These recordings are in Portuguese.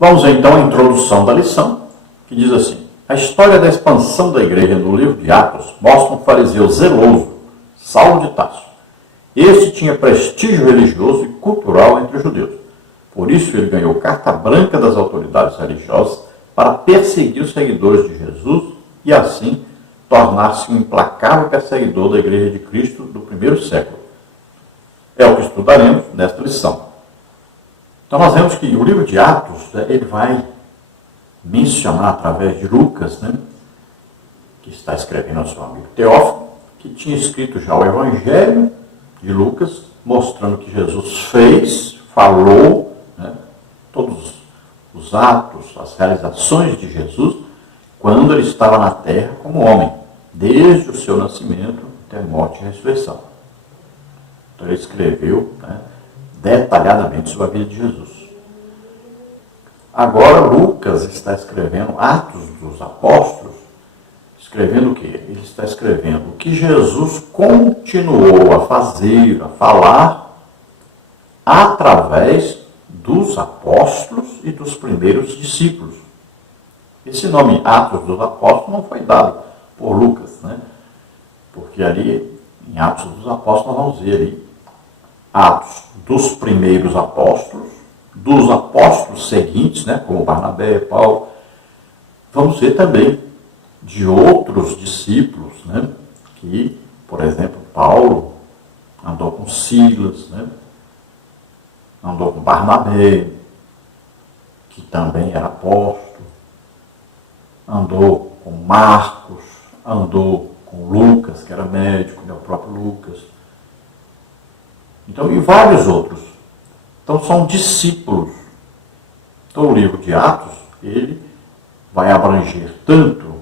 Vamos então à introdução da lição, que diz assim: a história da expansão da igreja no livro de Atos mostra um fariseu zeloso, Saulo de Tarso. Este tinha prestígio religioso e cultural entre os judeus. Por isso ele ganhou carta branca das autoridades religiosas para perseguir os seguidores de Jesus e assim tornar-se um implacável perseguidor da igreja de Cristo do primeiro século. É o que estudaremos nesta lição. Então nós vemos que o livro de Atos, ele vai mencionar através de Lucas, que está escrevendo ao seu amigo Teófilo, que tinha escrito já o Evangelho de Lucas, mostrando que Jesus fez, falou, todos os atos, as realizações de Jesus, quando ele estava na terra como homem, desde o seu nascimento até a morte e a ressurreição. Então ele escreveu detalhadamente sobre a vida de Jesus. Agora Lucas está escrevendo Atos dos Apóstolos, escrevendo o quê? Ele está escrevendo o que Jesus continuou a fazer, a falar, através dos apóstolos e dos primeiros discípulos. Esse nome Atos dos Apóstolos não foi dado por Lucas, porque ali, em Atos dos Apóstolos, nós vamos ver ali Atos dos primeiros apóstolos, dos apóstolos seguintes, como Barnabé, Paulo. Vamos ver também de outros discípulos, que, por exemplo, Paulo andou com Silas, andou com Barnabé, que também era apóstolo, andou com Marcos, andou com Lucas, que era médico, o próprio Lucas. Então, e vários outros. Então, são discípulos. Então, o livro de Atos, ele vai abranger tanto o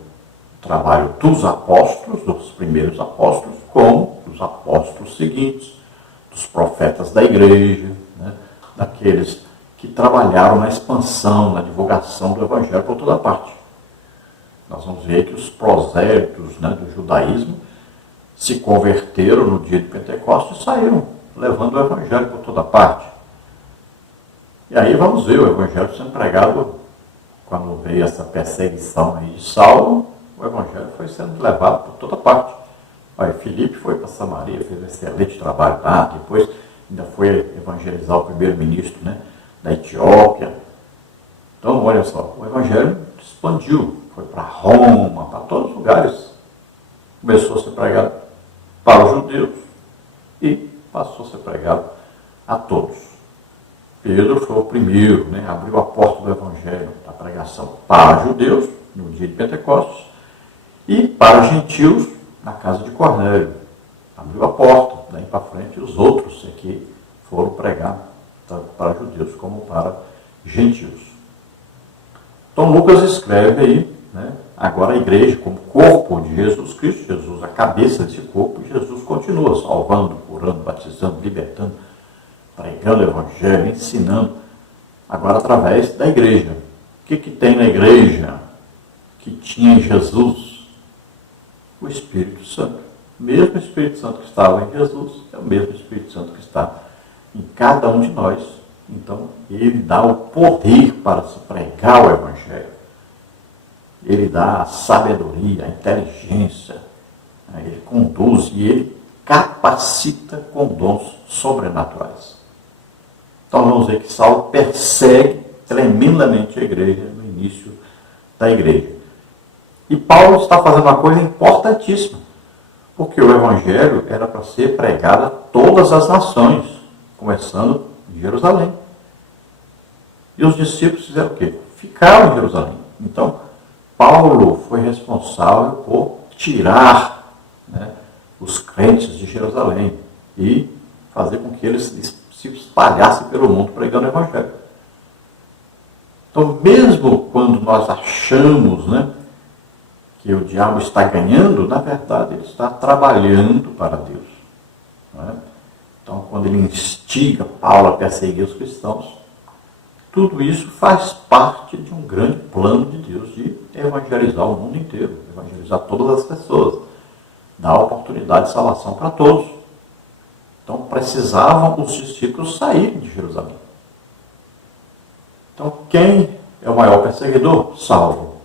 trabalho dos apóstolos, dos primeiros apóstolos, como dos apóstolos seguintes, dos profetas da igreja, daqueles que trabalharam na expansão, na divulgação do Evangelho por toda parte. Nós vamos ver que os prosélitos do judaísmo se converteram no dia de Pentecostes e saíram levando o Evangelho por toda parte. E aí vamos ver o Evangelho sendo pregado, quando veio essa perseguição aí de Saulo, o Evangelho foi sendo levado por toda parte. Aí Filipe foi para Samaria, fez um excelente trabalho lá, depois ainda foi evangelizar o primeiro-ministro da Etiópia. Então, olha só, o Evangelho expandiu, foi para Roma, para todos os lugares. Começou a ser pregado para os judeus e passou a ser pregado a todos. Pedro foi o primeiro, abriu a porta do Evangelho, da pregação para judeus, no dia de Pentecostes, e para gentios, na casa de Cornélio. Abriu a porta, daí para frente os outros aqui foram pregar, tanto para judeus como para gentios. Então Lucas escreve aí, agora a igreja como corpo de Jesus Cristo, Jesus a cabeça desse corpo, e Jesus continua salvando, curando, batizando, libertando, pregando o Evangelho, ensinando, agora através da igreja. O que tem na igreja que tinha em Jesus? O Espírito Santo. O mesmo Espírito Santo que estava em Jesus é o mesmo Espírito Santo que está em cada um de nós. Então, ele dá o poder para se pregar o Evangelho. Ele dá a sabedoria, a inteligência, ele conduz e ele capacita com dons sobrenaturais. Então vamos ver que Saulo persegue tremendamente a igreja no início da igreja. E Paulo está fazendo uma coisa importantíssima, porque o Evangelho era para ser pregado a todas as nações, começando em Jerusalém. E os discípulos fizeram o quê? Ficaram em Jerusalém. Então, Paulo foi responsável por tirar os crentes de Jerusalém e fazer com que eles se espalhassem pelo mundo pregando o Evangelho. Então, mesmo quando nós achamos que o diabo está ganhando, na verdade ele está trabalhando para Deus. Então, quando ele instiga Paulo a perseguir os cristãos, tudo isso faz parte de um grande plano de Deus de evangelizar o mundo inteiro, evangelizar todas as pessoas, dar oportunidade de salvação para todos. Então precisavam os discípulos saírem de Jerusalém. Então quem é o maior perseguidor? Saulo,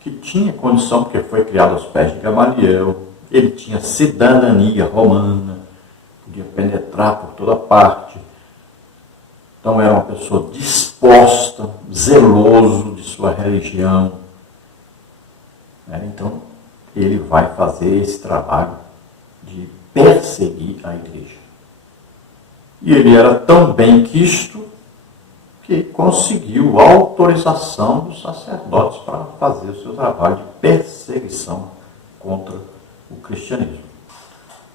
que tinha condição, porque foi criado aos pés de Gamaliel, ele tinha cidadania romana, podia penetrar por toda parte. Então era uma pessoa disposta, zeloso de sua religião. Então ele vai fazer esse trabalho de perseguir a igreja. E ele era tão bem quisto que conseguiu a autorização dos sacerdotes para fazer o seu trabalho de perseguição contra o cristianismo.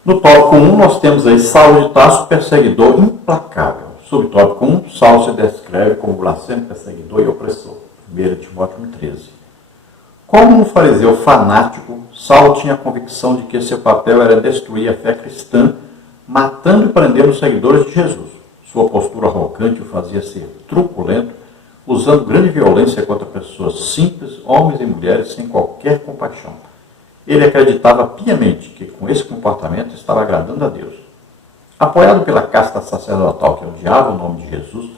No tópico 1, nós temos aí Saulo de Tarso, perseguidor implacável. Subtópico 1, Saulo se descreve como blasfemo, perseguidor e opressor. 1 Timóteo 1,13. Como um fariseu fanático, Saulo tinha a convicção de que seu papel era destruir a fé cristã, matando e prendendo os seguidores de Jesus. Sua postura arrogante o fazia ser truculento, usando grande violência contra pessoas simples, homens e mulheres, sem qualquer compaixão. Ele acreditava piamente que com esse comportamento estava agradando a Deus. Apoiado pela casta sacerdotal que odiava o nome de Jesus,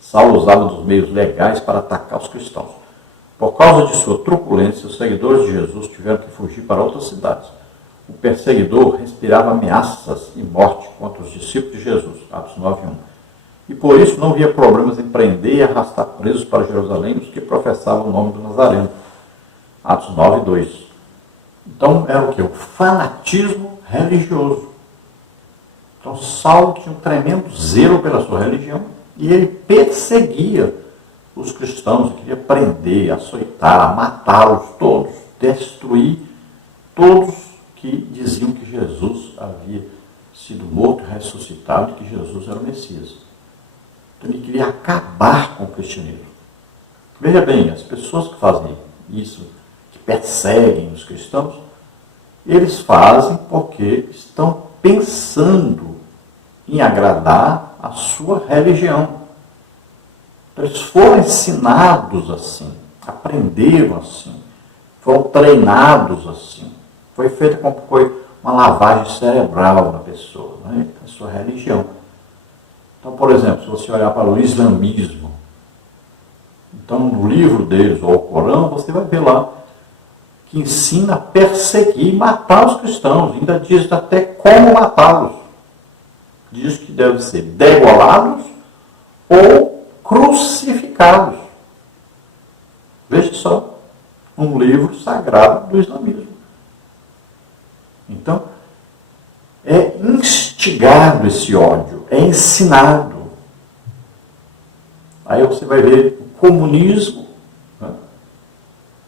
Saulo usava dos meios legais para atacar os cristãos. Por causa de sua truculência, os seguidores de Jesus tiveram que fugir para outras cidades. O perseguidor respirava ameaças e morte contra os discípulos de Jesus, Atos 9:1. E por isso não via problemas em prender e arrastar presos para Jerusalém os que professavam o nome do Nazareno, Atos 9:2. Então era o que? O fanatismo religioso. Então Saulo tinha um tremendo zelo pela sua religião e ele perseguia os cristãos, queria prender, açoitar, matá-los todos, destruir todos que diziam que Jesus havia sido morto e ressuscitado e que Jesus era o Messias. Então ele queria acabar com o cristianismo. Veja bem, as pessoas que fazem isso, que perseguem os cristãos, eles fazem porque estão pensando em agradar a sua religião. Então, eles foram ensinados assim, aprenderam assim, foram treinados assim. Foi feita como uma lavagem cerebral na pessoa, a sua religião. Então, por exemplo, se você olhar para o islamismo, então no livro deles, ou o Corão, você vai ver lá que ensina a perseguir e matar os cristãos. Ainda diz até como matá-los. Diz que devem ser degolados ou crucificados. Veja só, um livro sagrado do islamismo. Então, é instigado esse ódio, é ensinado. Aí você vai ver o comunismo,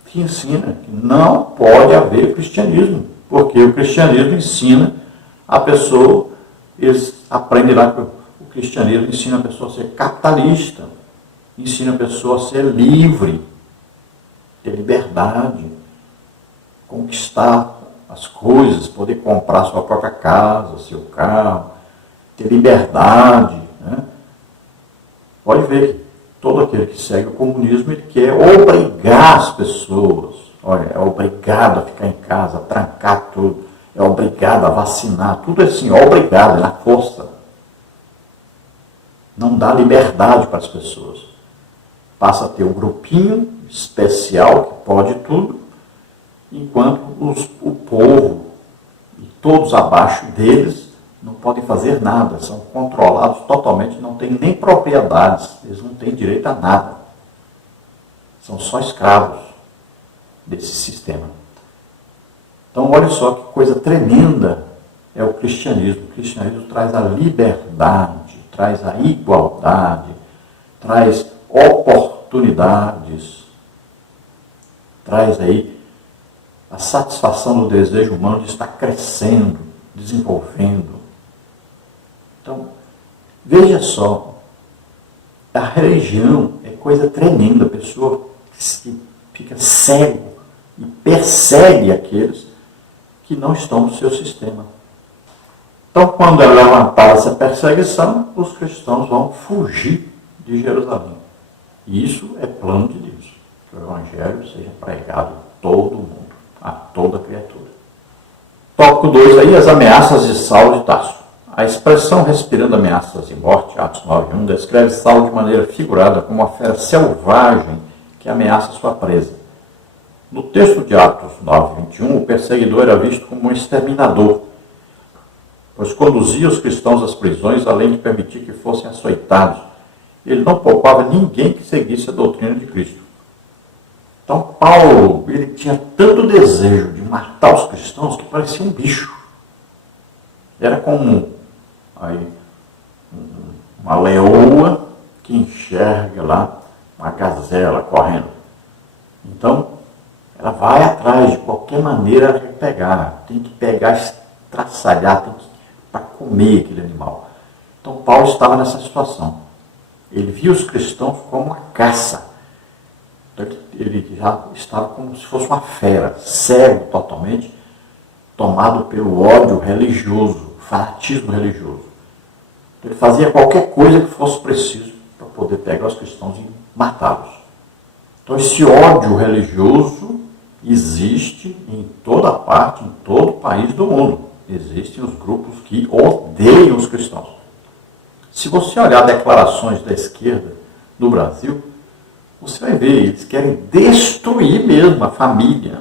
que ensina que não pode haver cristianismo, porque o cristianismo ensina a pessoa, eles aprendem lá que o cristianismo ensina a pessoa a ser capitalista, ensina a pessoa a ser livre, ter liberdade, conquistar as coisas, poder comprar sua própria casa, seu carro, ter liberdade. Pode ver que todo aquele que segue o comunismo, ele quer obrigar as pessoas. Olha, é obrigado a ficar em casa, a trancar tudo, é obrigado a vacinar, tudo assim, obrigado, é na força. Não dá liberdade para as pessoas. Passa a ter um grupinho especial que pode tudo, enquanto o povo e todos abaixo deles não podem fazer nada, são controlados totalmente, não têm nem propriedades, eles não têm direito a nada. São só escravos desse sistema. Então, olha só que coisa tremenda é o cristianismo. O cristianismo traz a liberdade, traz a igualdade, traz oportunidades, traz aí a satisfação do desejo humano de estar crescendo, desenvolvendo. Então, veja só, a religião é coisa tremenda, a pessoa que fica cego e persegue aqueles que não estão no seu sistema. Então, quando é levantada essa perseguição, os cristãos vão fugir de Jerusalém. E isso é plano de Deus, que o Evangelho seja pregado a todo mundo, a toda criatura. Tópico 2 aí, as ameaças de Saulo de Tarso. A expressão respirando ameaças de morte, Atos 9:1, descreve Saulo de maneira figurada como uma fera selvagem que ameaça sua presa. No texto de Atos 9:21, o perseguidor era visto como um exterminador, pois conduzia os cristãos às prisões, além de permitir que fossem açoitados. Ele não poupava ninguém que seguisse a doutrina de Cristo. Então Paulo, ele tinha tanto desejo de matar os cristãos que parecia um bicho. Era como uma leoa que enxerga lá uma gazela correndo. Então, ela vai atrás de qualquer maneira de pegar. Tem que pegar, estraçalhar, para comer aquele animal. Então Paulo estava nessa situação. Ele via os cristãos como uma caça. Então, ele já estava como se fosse uma fera, cego totalmente, tomado pelo ódio religioso, fanatismo religioso. Então, ele fazia qualquer coisa que fosse preciso para poder pegar os cristãos e matá-los. Então esse ódio religioso existe em toda parte, em todo o país do mundo. Existem os grupos que odeiam os cristãos. Se você olhar declarações da esquerda no Brasil, você vai ver, eles querem destruir mesmo a família.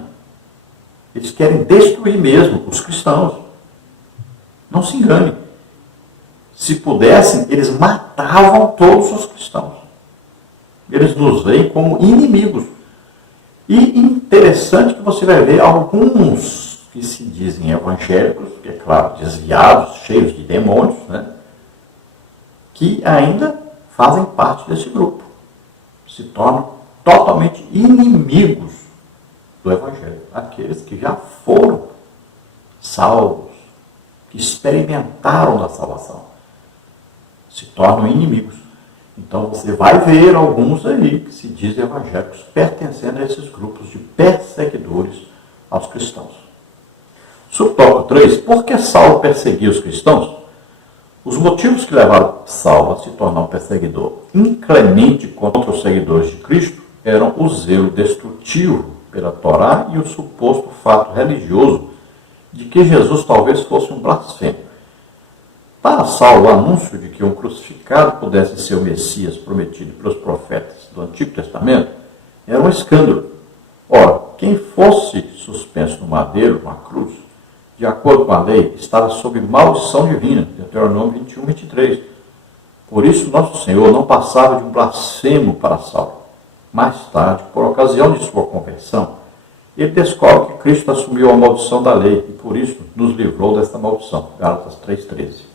Eles querem destruir mesmo os cristãos. Não se engane. Se pudessem, eles matavam todos os cristãos. Eles nos veem como inimigos. E interessante que você vai ver alguns que se dizem evangélicos, que é claro, desviados, cheios de demônios, né, que ainda fazem parte desse grupo. Se tornam totalmente inimigos do evangelho. Aqueles que já foram salvos, que experimentaram da salvação, se tornam inimigos. Então você vai ver alguns aí que se dizem evangélicos pertencendo a esses grupos de perseguidores aos cristãos. Subtópico 3. Por que Saulo perseguia os cristãos? Os motivos que levaram Saulo a se tornar um perseguidor inclemente contra os seguidores de Cristo eram o zelo destrutivo pela Torá e o suposto fato religioso de que Jesus talvez fosse um blasfemo. Para Saulo, o anúncio de que um crucificado pudesse ser o Messias prometido pelos profetas do Antigo Testamento era um escândalo. Ora, quem fosse suspenso no madeiro, numa cruz, de acordo com a lei, estava sob maldição divina, Deuteronômio 21:23. Por isso, nosso Senhor não passava de um blasfemo para Saulo. Mais tarde, por ocasião de sua conversão, ele descobre que Cristo assumiu a maldição da lei e, por isso, nos livrou desta maldição. Gálatas 3:13.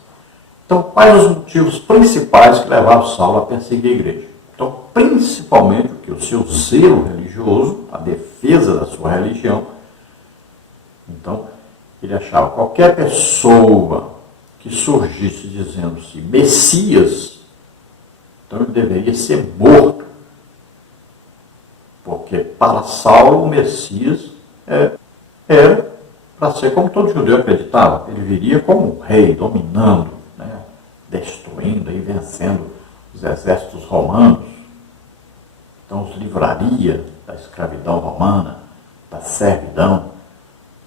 Então, quais os motivos principais que levaram Saulo a perseguir a igreja? Então, principalmente o seu zelo religioso, a defesa da sua religião. Então, ele achava que qualquer pessoa que surgisse dizendo-se Messias, então ele deveria ser morto. Porque para Saulo, o Messias era para ser como todo judeu acreditava. Ele viria como um rei, dominando, destruindo e vencendo os exércitos romanos. Então os livraria da escravidão romana, da servidão.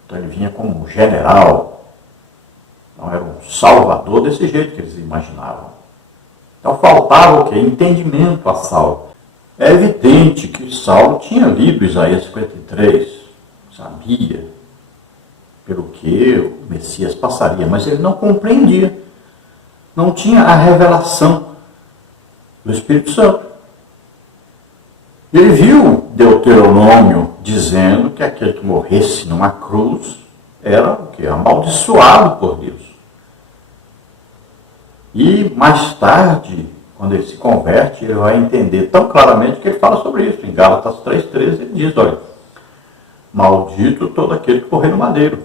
Então ele vinha como um general. Então era um salvador desse jeito que eles imaginavam. Então faltava o quê? Entendimento a Saulo. É evidente que Saulo tinha lido Isaías 53, sabia pelo que o Messias passaria, mas ele não compreendia. Não tinha a revelação do Espírito Santo. Ele viu Deuteronômio dizendo que aquele que morresse numa cruz era o quê? Amaldiçoado por Deus. E mais tarde, quando ele se converte, ele vai entender tão claramente que ele fala sobre isso. Em Gálatas 3:13 ele diz, olha, maldito todo aquele que morrer no madeiro.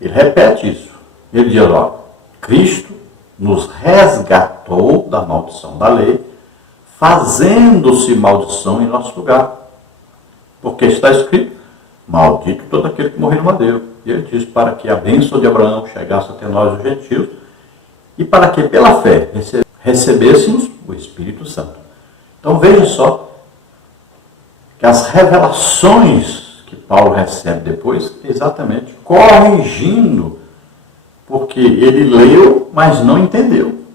Ele repete isso. Ele diz, ó, Cristo nos resgatou da maldição da lei, fazendo-se maldição em nosso lugar. Porque está escrito, maldito todo aquele que morrer no madeiro. E ele diz, para que a bênção de Abraão chegasse até nós, os gentios, e para que pela fé recebêssemos o Espírito Santo. Então veja só que as revelações que Paulo recebe depois, exatamente corrigindo, porque ele leu, mas não entendeu.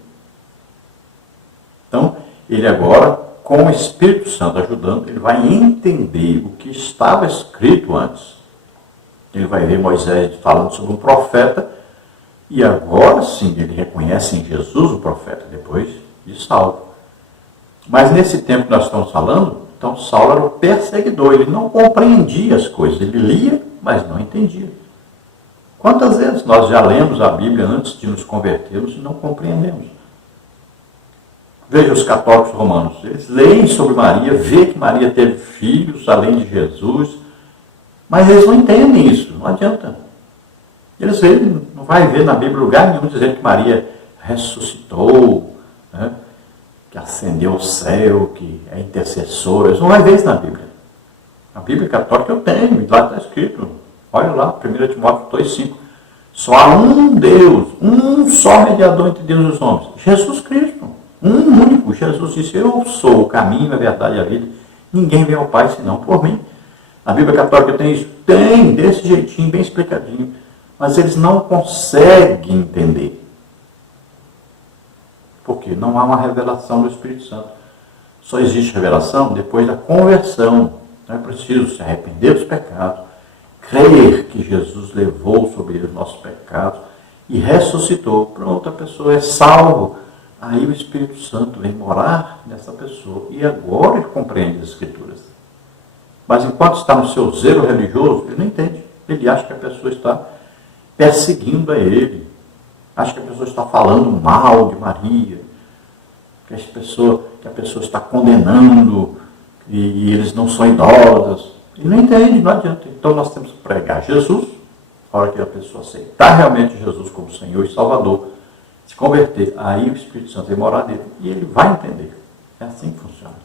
Então, ele agora com o Espírito Santo ajudando, ele vai entender o que estava escrito antes. Ele vai ver Moisés falando sobre um profeta, e agora sim ele reconhece em Jesus o profeta, depois de Saulo. Mas nesse tempo que nós estamos falando, então Saulo era o perseguidor, ele não compreendia as coisas, ele lia, mas não entendia. Quantas vezes nós já lemos a Bíblia antes de nos convertermos e não compreendemos? Veja os católicos romanos, eles leem sobre Maria, vê que Maria teve filhos além de Jesus, mas eles não entendem isso, não adianta. Eles veem, não vai ver na Bíblia lugar nenhum dizendo que Maria ressuscitou, né? Que ascendeu ao céu, que é intercessora. Eles não vai ver isso na Bíblia. A Bíblia católica eu tenho, lá está escrito. Olha lá, 1 Timóteo 2,5. Só há um Deus, um só mediador entre Deus e os homens. Jesus Cristo. Um único. Jesus disse, eu sou o caminho, a verdade e a vida. Ninguém vem ao Pai senão por mim. A Bíblia católica tem isso? Tem, desse jeitinho, bem explicadinho. Mas eles não conseguem entender. Porque não há uma revelação do Espírito Santo. Só existe revelação depois da conversão. Então é preciso se arrepender dos pecados, crer que Jesus levou sobre ele os nossos pecados e ressuscitou. Pronto, a pessoa é salva. Aí o Espírito Santo vem morar nessa pessoa e agora ele compreende as Escrituras. Mas enquanto está no seu zelo religioso, ele não entende. Ele acha que a pessoa está perseguindo a ele. Acha que a pessoa está falando mal de Maria, que a pessoa está condenando, e eles não são idólatras. Ele não entende, não adianta. Então nós temos que pregar Jesus, a hora que a pessoa aceitar realmente Jesus como Senhor e Salvador, se converter, aí o Espírito Santo vai morar nele, e ele vai entender. É assim que funciona.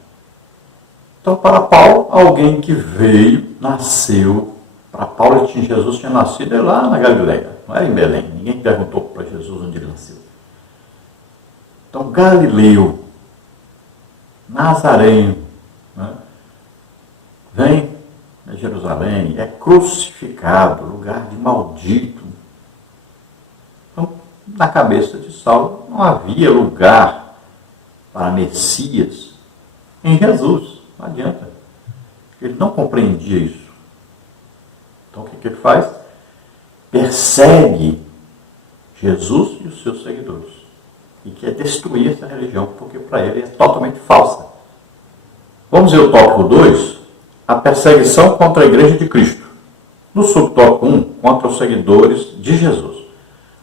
Então, para Paulo, alguém que veio, nasceu, para Paulo Jesus tinha nascido lá na Galileia, não era em Belém. Ninguém perguntou para Jesus onde ele nasceu. Então, Galileu, Nazareno, né, vem a Jerusalém, é crucificado, lugar de maldito. Então, na cabeça de Saulo, não havia lugar para Messias em Jesus. Não adianta. Ele não compreendia isso. Então, o que ele faz? Persegue Jesus e os seus seguidores. E quer destruir essa religião, porque para ele é totalmente falsa. Vamos ver o tópico 2, a perseguição contra a Igreja de Cristo. No subtópico 1, contra os seguidores de Jesus.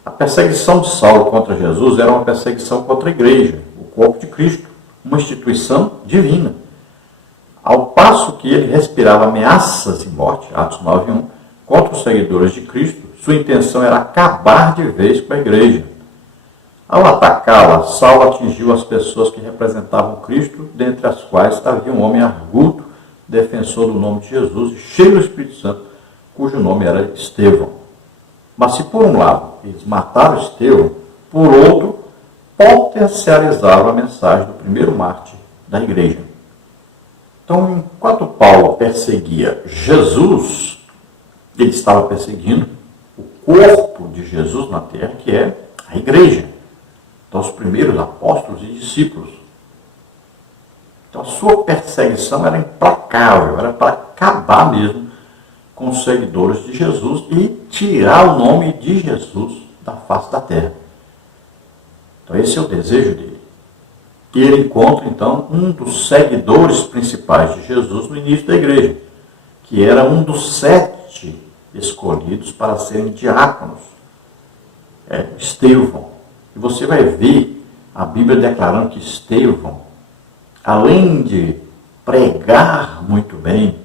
A perseguição de Saulo contra Jesus era uma perseguição contra a Igreja, o corpo de Cristo, uma instituição divina. Ao passo que ele respirava ameaças de morte, Atos 9:1, contra os seguidores de Cristo, sua intenção era acabar de vez com a Igreja. Ao atacá-la, Saulo atingiu as pessoas que representavam Cristo, dentre as quais havia um homem arguto, defensor do nome de Jesus, cheio do Espírito Santo, cujo nome era Estevão. Mas se por um lado eles mataram Estevão, por outro, potencializaram a mensagem do primeiro mártir da Igreja. Então, enquanto Paulo perseguia Jesus, ele estava perseguindo o corpo de Jesus na terra, que é a Igreja. Então, os primeiros apóstolos e discípulos. Então, a sua perseguição era implacável, era para acabar mesmo com os seguidores de Jesus e tirar o nome de Jesus da face da terra. Então, esse é o desejo dele. E ele encontra, então, um dos seguidores principais de Jesus no início da igreja, que era um dos 7 escolhidos para serem diáconos, Estevão. E você vai ver a Bíblia declarando que Estevão, além de pregar muito bem,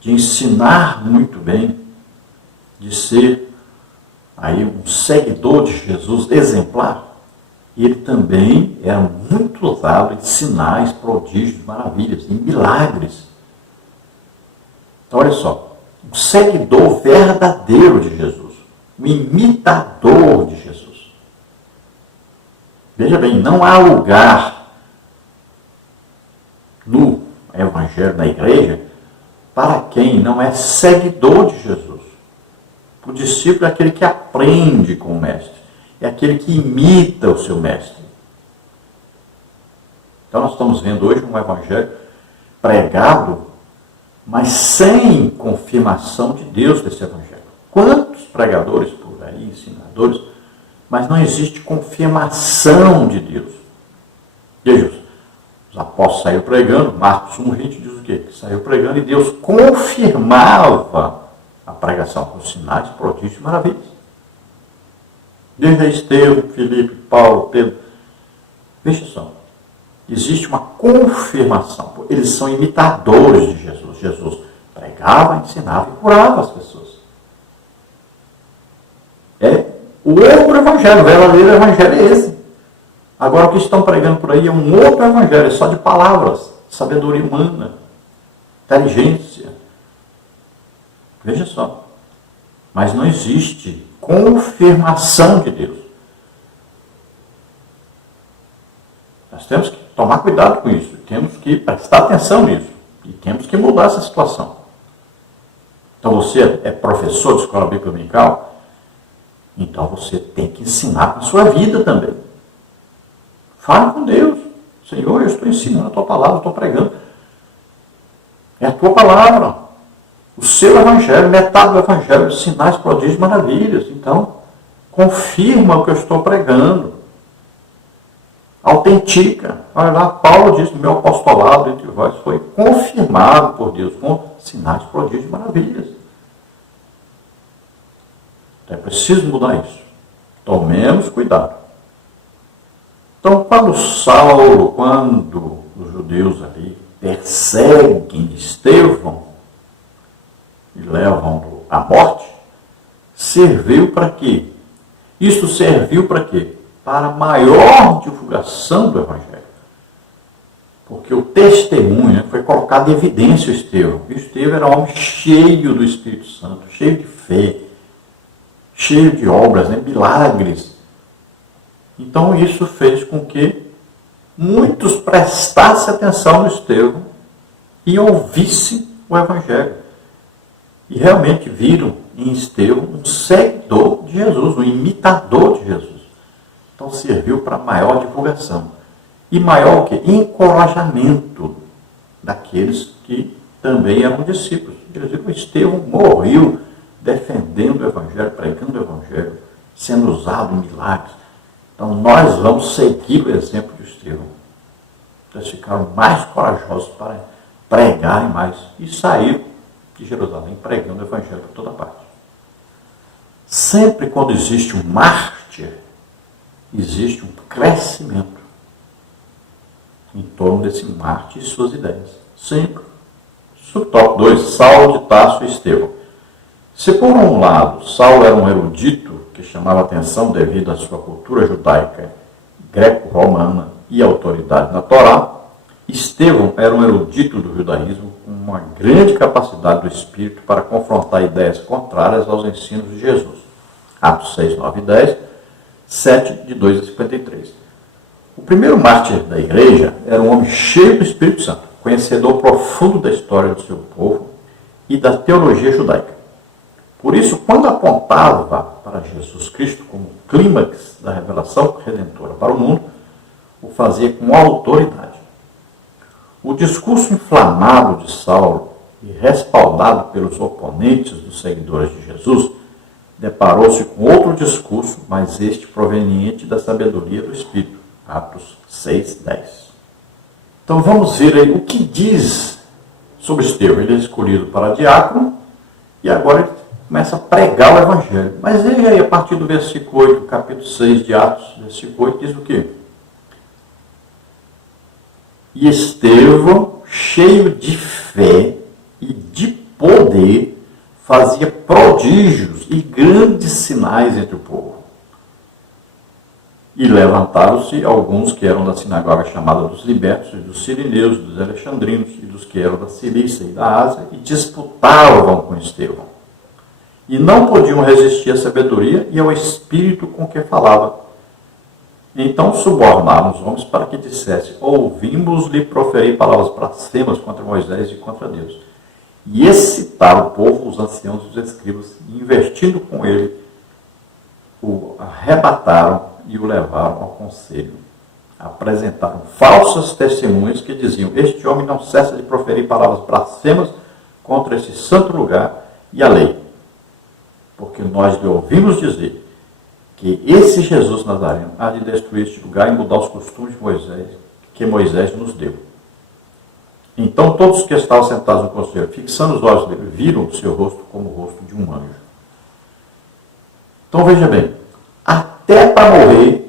de ensinar muito bem, de ser aí um seguidor de Jesus exemplar, ele também era muito usado em sinais, prodígios, maravilhas, em milagres. Então, olha só, um seguidor verdadeiro de Jesus, um imitador de Jesus. Veja bem, não há lugar no Evangelho, na igreja, para quem não é seguidor de Jesus. O discípulo é aquele que aprende com o mestre, é aquele que imita o seu mestre. Então nós estamos vendo hoje um evangelho pregado, mas sem confirmação de Deus desse evangelho. Quantos pregadores por aí, ensinadores, mas não existe confirmação de Deus. Veja, os apóstolos saíram pregando, Marcos 1:20 diz o quê? Que saiu pregando e Deus confirmava a pregação com sinais, prodígios e maravilhas. Desde Estevão, Filipe, Paulo, Pedro. Veja só, existe uma confirmação. Eles são imitadores de Jesus. Jesus pregava, ensinava e curava as pessoas. É o outro evangelho, o verdadeiro evangelho é esse. Agora o que estão pregando por aí é um outro evangelho, só de palavras, sabedoria humana, inteligência. Veja só. Mas não existe confirmação de Deus. Nós temos que tomar cuidado com isso, temos que prestar atenção nisso e temos que mudar essa situação. Então você é professor de escola bíblica dominical, então você tem que ensinar com a sua vida também. Fale com Deus. Senhor, eu estou ensinando a tua palavra, eu estou pregando. É a tua palavra. O seu evangelho, metade do evangelho, sinais, prodígios, maravilhas. Então, confirma o que eu estou pregando. Autentica. Olha lá, Paulo diz que meu apostolado entre vós foi confirmado por Deus com sinais, prodígios e maravilhas. Então é preciso mudar isso. Tomemos cuidado. Então, quando os judeus ali perseguem Estevão e levam à morte, serviu para quê? Isso serviu para quê? Para a maior divulgação do Evangelho. Porque o testemunho foi colocado em evidência o Estevão. O Estevão era um homem cheio do Espírito Santo, cheio de fé, cheio de obras, milagres. Então isso fez com que muitos prestassem atenção no Estevão e ouvissem o Evangelho. E realmente viram em Estevão um seguidor de Jesus, um imitador de Jesus. Então serviu para maior divulgação. E maior o quê? Encorajamento daqueles que também eram discípulos. Eles viram que Estevão morreu defendendo o Evangelho, pregando o Evangelho, sendo usado em milagres. Então nós vamos seguir o exemplo de Estevão. Eles ficaram mais corajosos para pregarem mais. E saíram de Jerusalém pregando o Evangelho por toda parte. Sempre quando existe um mártir, existe um crescimento em torno desse mártir e suas ideias. Sempre. Subtópico 2, Saulo de Tarso e Estevão. Se por um lado Saulo era um erudito que chamava atenção devido à sua cultura judaica, greco-romana e autoridade na Torá, Estevão era um erudito do judaísmo com uma grande capacidade do espírito para confrontar ideias contrárias aos ensinos de Jesus. Atos 6, 9 e 10, 7, de 2 a 53. O primeiro mártir da igreja era um homem cheio do Espírito Santo, conhecedor profundo da história do seu povo e da teologia judaica. Por isso, quando apontava para Jesus Cristo como clímax da revelação redentora para o mundo, o fazia com autoridade. O discurso inflamado de Saulo e respaldado pelos oponentes dos seguidores de Jesus, deparou-se com outro discurso, mas este proveniente da sabedoria do Espírito. Atos 6, 10. Então vamos ver aí o que diz sobre Estevão. Ele é escolhido para diácono e agora ele começa a pregar o Evangelho. Mas veja aí, a partir do versículo 8, capítulo 6 de Atos, versículo 8, diz o quê? E Estevão, cheio de fé e de poder, fazia prodígios e grandes sinais entre o povo. E levantaram-se alguns que eram da sinagoga chamada dos libertos, e dos sirineus, dos alexandrinos, e dos que eram da Cilícia e da Ásia, e disputavam com Estevão. E não podiam resistir à sabedoria e ao espírito com que falava. Então subornaram os homens para que dissesse: ouvimos-lhe proferir palavras blasfemas contra Moisés e contra Deus. E excitaram o povo, os anciãos e os escribas, e investindo com ele, o arrebataram e o levaram ao conselho. apresentaram falsas testemunhas que diziam: este homem não cessa de proferir palavras blasfemas contra esse santo lugar e a lei. Porque nós lhe ouvimos dizer que esse Jesus Nazareno há de destruir este lugar e mudar os costumes de Moisés, que Moisés nos deu. Então todos que estavam sentados no conselho, fixando os olhos nele, viram o seu rosto como o rosto de um anjo. Então veja bem, até para morrer,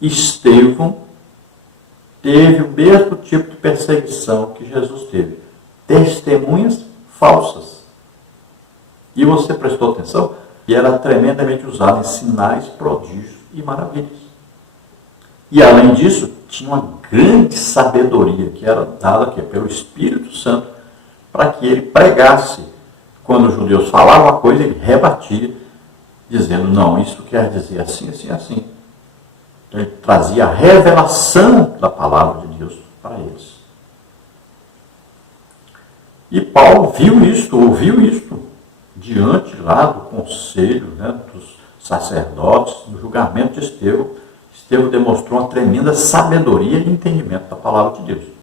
Estevão teve o mesmo tipo de perseguição que Jesus teve. Testemunhas falsas. E você prestou atenção? E era tremendamente usado em sinais, prodígios e maravilhas. E além disso, tinha uma grande sabedoria que era dada aqui, pelo Espírito Santo, para que ele pregasse. Quando os judeus falavam uma coisa, ele rebatia, dizendo: não, isso quer dizer assim, assim, assim. Então ele trazia a revelação da palavra de Deus para eles. E Paulo viu isto, ouviu isto, diante lá do conselho, né, dos sacerdotes, no julgamento de Estevão. Estevão demonstrou uma tremenda sabedoria e entendimento da palavra de Deus.